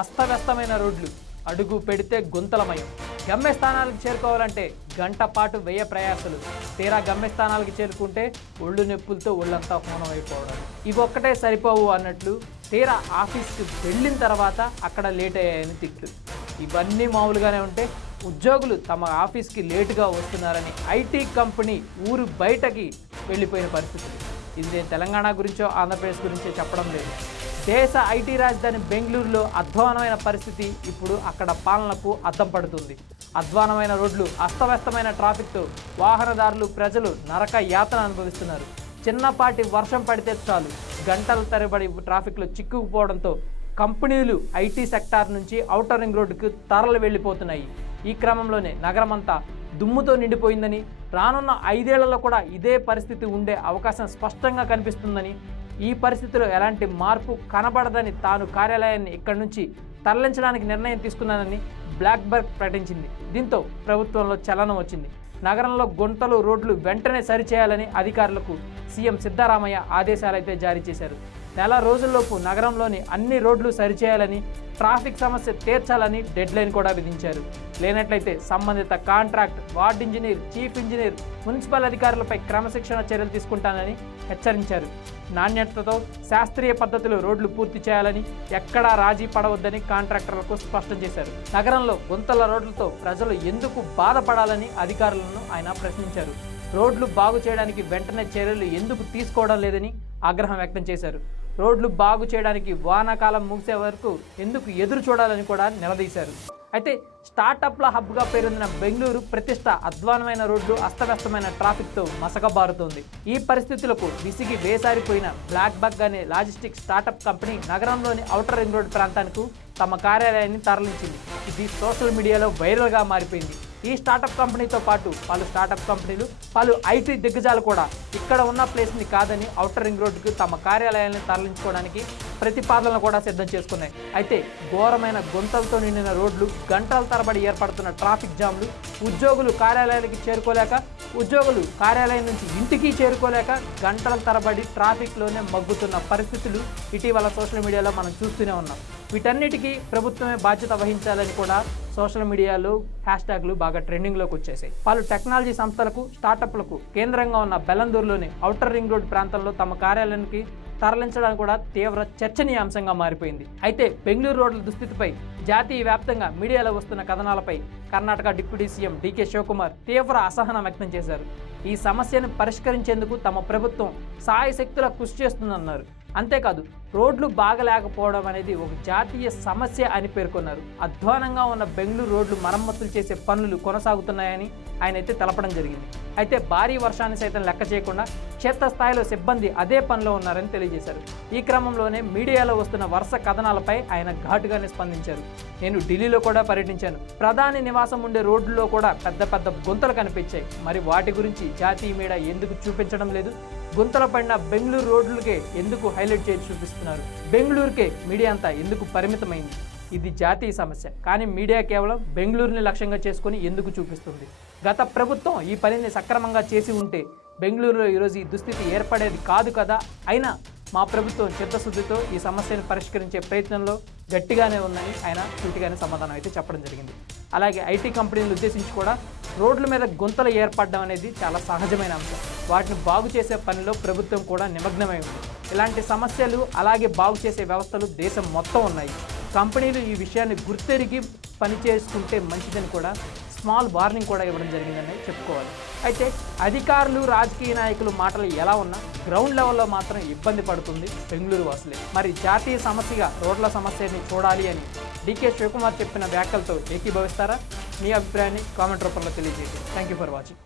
అస్తవ్యస్తమైన రోడ్లు అడుగు పెడితే గుంతలమయం. గమ్యస్థానాలకు చేరుకోవాలంటే గంట పాటు వ్యయ ప్రయాసలు. తీరా గమ్యస్థానాలకు చేరుకుంటే ఒళ్ళు నొప్పులతో ఒళ్ళంతా హోనమైపోవడం. ఇవొక్కటే సరిపోవు అన్నట్లు తీరా ఆఫీస్కి వెళ్ళిన తర్వాత అక్కడ లేట్ అయ్యాయని తిట్లు. ఇవన్నీ మామూలుగానే ఉంటే ఉద్యోగులు తమ ఆఫీస్కి లేటుగా వస్తున్నారని ఐటీ కంపెనీ ఊరు బయటకి వెళ్ళిపోయిన పరిస్థితులు. ఇది నేను తెలంగాణ గురించో ఆంధ్రప్రదేశ్ గురించో చెప్పడం లేదు. దేశ ఐటీ రాజధాని బెంగళూరులో అధ్వానమైన పరిస్థితి ఇప్పుడు అక్కడ పాలనకు అద్దం పడుతుంది. అధ్వానమైన రోడ్లు అస్తవ్యస్తమైన ట్రాఫిక్తో వాహనదారులు ప్రజలు నరక యాతన అనుభవిస్తున్నారు. చిన్నపాటి వర్షం పడితే చాలు. గంటల తరబడి ట్రాఫిక్లో చిక్కుకుపోవడంతో కంపెనీలు ఐటీ సెక్టార్ నుంచి ఔటర్ రింగ్ రోడ్డుకు తరలి వెళ్ళిపోతున్నాయి. ఈ క్రమంలోనే నగరమంతా దుమ్ముతో నిండిపోయిందని రానున్న ఐదేళ్ళలో కూడా ఇదే పరిస్థితి ఉండే అవకాశం స్పష్టంగా కనిపిస్తుందని ఈ పరిస్థితిలో ఎలాంటి మార్పు కనబడదని తాను కార్యాలయాన్ని ఇక్కడి నుంచి తరలించడానికి నిర్ణయం తీసుకున్నానని బ్లాక్బర్గ్ ప్రకటించింది. దీంతో ప్రభుత్వంలో చలనం వచ్చింది. నగరంలో గుంతలు రోడ్లు వెంటనే సరిచేయాలని అధికారులకు సీఎం సిద్ధరామయ్య ఆదేశాలైతే జారీ చేశారు. నెల రోజుల్లోపు నగరంలోని అన్ని రోడ్లు సరిచేయాలని ట్రాఫిక్ సమస్య తీర్చాలని డెడ్లైన్ కూడా విధించారు. లేనట్లయితే సంబంధిత contract ward engineer chief engineer municipal అధికారులపై క్రమశిక్షణ చర్యలు తీసుకుంటానని హెచ్చరించారు. నాణ్యతతో శాస్త్రీయ పద్ధతిలో రోడ్లు పూర్తి చేయాలని ఎక్కడా రాజీ పడవద్దని కాంట్రాక్టర్లకు స్పష్టం చేశారు. నగరంలో గుంతల రోడ్లతో ప్రజలు ఎందుకు బాధపడాలని అధికారులను ఆయన ప్రశ్నించారు. రోడ్లు బాగు చేయడానికి వెంటనే చర్యలు ఎందుకు తీసుకోవడం లేదని ఆగ్రహం వ్యక్తం చేశారు. రోడ్లు బాగు చేయడానికి వానాకాలం ముగిసే వరకు ఎందుకు ఎదురు చూడాలని కూడా నిలదీశారు. అయితే స్టార్టప్ల హబ్గా పేరొందిన బెంగళూరు ప్రతిష్ట అధ్వానమైన రోడ్లు అస్తవ్యస్తమైన ట్రాఫిక్తో మసకబారుతోంది. ఈ పరిస్థితులకు విసిగి వేసారిపోయిన బ్లాక్ బగ్ అనే లాజిస్టిక్ స్టార్టప్ కంపెనీ నగరంలోని ఔటర్ రింగ్ రోడ్ ప్రాంతానికి తమ కార్యాలయాన్ని తరలించింది. ఇది సోషల్ మీడియాలో వైరల్గా మారిపోయింది. ఈ స్టార్టప్ కంపెనీతో పాటు పలు స్టార్టప్ కంపెనీలు పలు ఐటీ దిగ్గజాలు కూడా ఇక్కడ ఉన్న ప్లేస్ని కాదని అవుటర్ రింగ్ రోడ్డుకు తమ కార్యాలయాలను తరలించుకోవడానికి ప్రతిపాదనలు కూడా సిద్ధం చేసుకున్నాయి. అయితే ఘోరమైన గుంతలతో నిండిన రోడ్లు గంటల తరబడి ఏర్పడుతున్న ట్రాఫిక్ జామ్లు ఉద్యోగులు కార్యాలయానికి చేరుకోలేక ఉద్యోగులు కార్యాలయం నుంచి ఇంటికి చేరుకోలేక గంటల తరబడి ట్రాఫిక్లోనే మగ్గుతున్న పరిస్థితులు ఇటీవల సోషల్ మీడియాలో మనం చూస్తూనే ఉన్నాం. వీటన్నిటికీ ప్రభుత్వమే బాధ్యత వహించాలని కూడా సోషల్ మీడియాలో హ్యాష్ ట్యాగ్లు బాగా ట్రెండింగ్లోకి వచ్చేసాయి. పలు టెక్నాలజీ సంస్థలకు స్టార్టప్లకు కేంద్రంగా ఉన్న బెలందూరులోని ఔటర్ రింగ్ రోడ్ ప్రాంతంలో తమ కార్యాలయానికి తరలించడానికి కూడా తీవ్ర చర్చనీయాంశంగా మారిపోయింది. అయితే బెంగళూరు రోడ్ల దుస్థితిపై జాతీయ వ్యాప్తంగా మీడియాలో వస్తున్న కథనాలపై Karnataka deputy CM DK Shivakumar తీవ్ర అసహనం వ్యక్తం చేశారు. ఈ సమస్యను పరిష్కరించేందుకు తమ ప్రభుత్వం సాయశక్తుల కృషి చేస్తుందన్నారు. అంతేకాదు రోడ్లు బాగలేకపోవడం అనేది ఒక జాతీయ సమస్య అని పేర్కొన్నారు. అధ్వానంగా ఉన్న బెంగళూరు రోడ్లు మరమ్మతులు చేసే పనులు కొనసాగుతున్నాయని ఆయన అయితే తెలపడం జరిగింది. అయితే భారీ వర్షాన్ని సైతం లెక్క చేయకుండా క్షేత్రస్థాయిలో సిబ్బంది అదే పనిలో ఉన్నారని తెలియజేశారు. ఈ క్రమంలోనే మీడియాలో వస్తున్న వరుస కథనాలపై ఆయన ఘాటుగానే స్పందించారు. నేను ఢిల్లీలో కూడా పర్యటించాను. ప్రధాని నివాసం ఉండే రోడ్లలో కూడా పెద్ద పెద్ద గుంతలు కనిపించాయి. మరి వాటి గురించి జాతీయ మీడియా ఎందుకు చూపించడం లేదు? గుంతల పడిన బెంగళూరు రోడ్లకే ఎందుకు హైలైట్ చేసి చూపిస్తున్నారు? బెంగళూరుకే మీడియా అంతా ఎందుకు పరిమితమైంది? ఇది జాతీయ సమస్య. కానీ మీడియా కేవలం బెంగళూరుని లక్ష్యంగా చేసుకుని ఎందుకు చూపిస్తుంది? గత ప్రభుత్వం ఈ పనిని సక్రమంగా చేసి ఉంటే బెంగళూరులో ఈరోజు ఈ దుస్థితి ఏర్పడేది కాదు కదా? అయినా మా ప్రభుత్వం చిత్తశుద్ధితో ఈ సమస్యను పరిష్కరించే ప్రయత్నంలో గట్టిగానే ఉందని ఆయన సూటిగానే సమాధానం అయితే చెప్పడం జరిగింది. అలాగే ఐటీ కంపెనీలు ఉద్దేశించి కూడా రోడ్ల మీద గుంతలు ఏర్పడడం అనేది చాలా సహజమైన అంశం. వాటిని బాగు చేసే పనిలో ప్రభుత్వం కూడా నిమగ్నమై ఉంది. ఇలాంటి సమస్యలు అలాగే బాగు చేసే వ్యవస్థలు దేశం మొత్తం ఉన్నాయి. కంపెనీలు ఈ విషయాన్ని గుర్తెరిగి పని చేసుకుంటే మంచిదని కూడా స్మాల్ వార్నింగ్ కూడా ఇవ్వడం జరిగిందని చెప్పుకోవాలి. అయితే అధికారులు రాజకీయ నాయకులు మాటలు ఎలా ఉన్నా గ్రౌండ్ లెవెల్లో మాత్రం ఇబ్బంది పడుతుంది బెంగళూరు వాసులే. మరి జాతీయ సమస్యగా రోడ్ల సమస్యని చూడాలి అని డీకే శివకుమార్ చెప్పిన వ్యాఖ్యలతో ఏకీభవిస్తారా? మీ అభిప్రాయాన్ని కామెంట్ రూపంలో తెలియజేయండి థ్యాంక్ యూ ఫర్ వాచింగ్